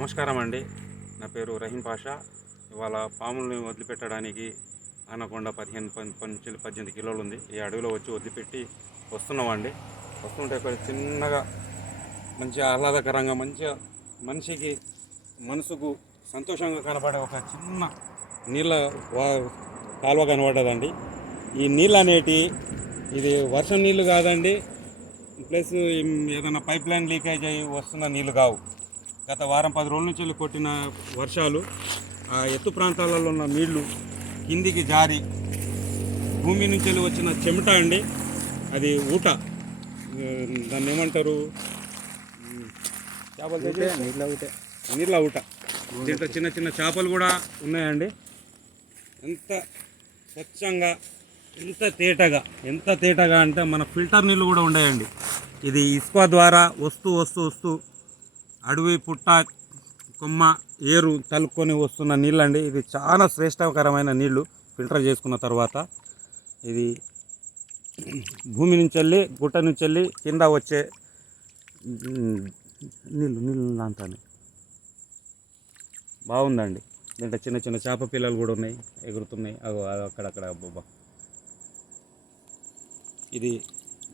నమస్కారం అండి. నా పేరు రహీం పాషా. ఇవాళ పాముల్ని వదిలిపెట్టడానికి అనకొండ 18 కిలోలు ఉంది. ఈ అడవిలో వచ్చి వదిలిపెట్టి వస్తున్నామండి. వస్తుంటే కొంచెం చిన్నగా మంచిగా ఆహ్లాదకరంగా మంచిగా మనిషికి మనసుకు సంతోషంగా కనబడే ఒక చిన్న నీళ్ళ కాలువ కనబడ్డదండి. ఈ నీళ్ళు అనేటి ఇది వర్షం నీళ్ళు కాదండి, ప్లస్ ఏదైనా పైప్ లైన్ లీకేజ్ అయ్యి వస్తున్న నీళ్ళు కావు. గత వారం 10 రోజుల నుంచి కొట్టిన వర్షాలు ఆ ఎత్తు ప్రాంతాలలో ఉన్న నీళ్లు కిందికి జారి భూమి నుంచి వచ్చిన చెమట అండి, అది ఊట, దాన్ని ఏమంటారు, నీళ్ళ ఊట. దీంట్లో చిన్న చిన్న చేపలు కూడా ఉన్నాయండి. ఎంత స్వచ్ఛంగా, ఎంత తేటగా అంటే మన ఫిల్టర్ నీళ్ళు కూడా ఉన్నాయండి. ఇది ఇసుక ద్వారా వస్తూ అడవి పుట్ట కొమ్మ ఏరు తలుపుకొని వస్తున్న నీళ్ళండి. ఇది చాలా శ్రేష్టకరమైన నీళ్లు. ఫిల్టర్ చేసుకున్న తర్వాత ఇది భూమి నుంచి వెళ్ళి గుట్ట నుంచి వెళ్ళి కింద వచ్చే నీళ్ళు లాంతానే బాగుందండి. దీంట్లో చిన్న చిన్న చేప పిల్లలు కూడా ఉన్నాయి, ఎగురుతున్నాయి అక్కడక్కడ. అబ్బబ్బా, ఇది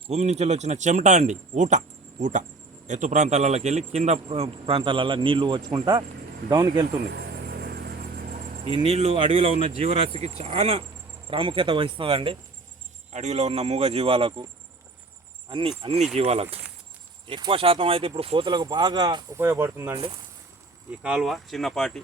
భూమి నుంచి వచ్చిన చెమట అండి, ఊట ఎత్తు ప్రాంతాలలోకి వెళ్ళి కింద ప్రాంతాలలో నీళ్లు వచ్చుకుంటా డౌన్కి వెళ్తున్నాయి. ఈ నీళ్లు అడవిలో ఉన్న జీవరాశికి చాలా ప్రాముఖ్యత వహిస్తుందండి. అడవిలో ఉన్న మూగ జీవాలకు, అన్ని జీవాలకు ఎక్కువ శాతం అయితే ఇప్పుడు కోతులకు బాగా ఉపయోగపడుతుందండి ఈ కాలువ. చిన్నపాటి